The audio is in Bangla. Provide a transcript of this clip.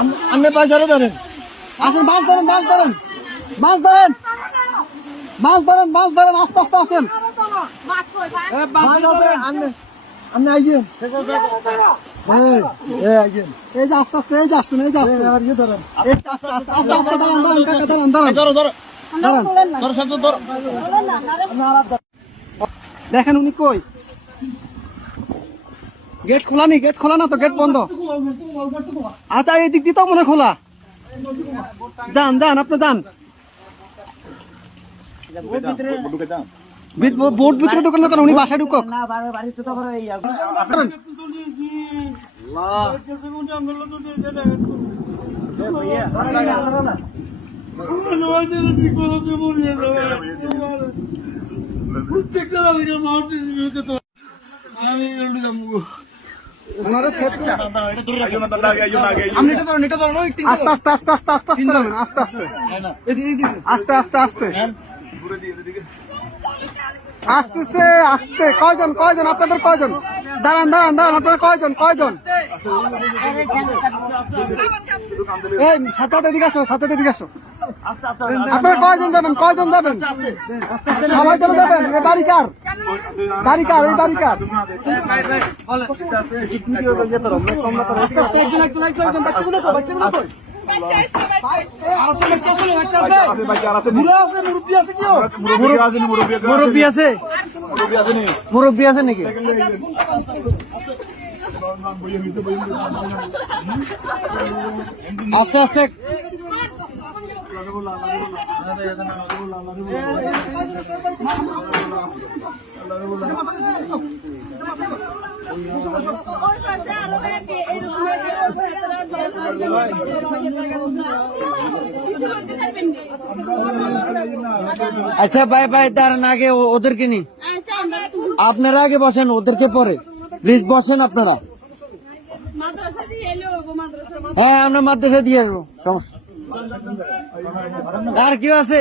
আপনি পয়সারে ধরেন, আসেন, মাছ ধরেন, মাছ ধরেন, মাছ ধরেন, মাছ ধরেন, মাছ ধরেন, আস্তে আস্তে আসেন। আপনি আইয়েন, এই যে আস্তে আস্তে, এই যে আসছেন, এই যে আসছেন, আর ইয়ে ধরেন, এই যে আস্তে আস্তে, আস্তে আস্তে দাঁড়ান, দাঁড়ান, কাকা দাঁড়ান, দাঁড়ান, দাঁড়ান। দেখেন উনি কই, গেট খোলা নি, গেট খোলা না তো, গেট বন্ধ। আচ্ছা এই দিক দিয়ে তো মনে খোলা, যান যান, আপনি যান, বোট ভিতরে দোকান দোকান, উনি বাসায় ঢুকক। আস্তে আস্তে আস্তে আস্তে আস্তে আস্তে নামেন, আস্তে আস্তে আস্তে আস্তে আস্তে আসতেছে, আসতে। কয়জন, কয়জন আপনাদের, কয়জন? দাঁড়ান দাঁড়ান দাঁড়ান, আপনারা কয়জন, কয়জন? এই সাথে এদিকে আসো, সাথে এদিকে আসো। আপনারা কয়জন যাবেন, কয়জন যাবেন? সবাই চলে যাবেন? এই বাড়ি কার, বাড়ি কার, এই বাড়ি কার? মুরব্বী আছে, মুরব্বী আছে নাকি? আস্তে আস্তে আচ্ছা ভাই ভাই, দাঁড়ান, আগে ওদেরকে নি, আপনারা আগে বসেন, ওদেরকে পরে প্লিজ বসেন আপনারা। হ্যাঁ আমরা মাদ্রাসা দিয়ে আসবো, সমস্যা আর কেউ আছে?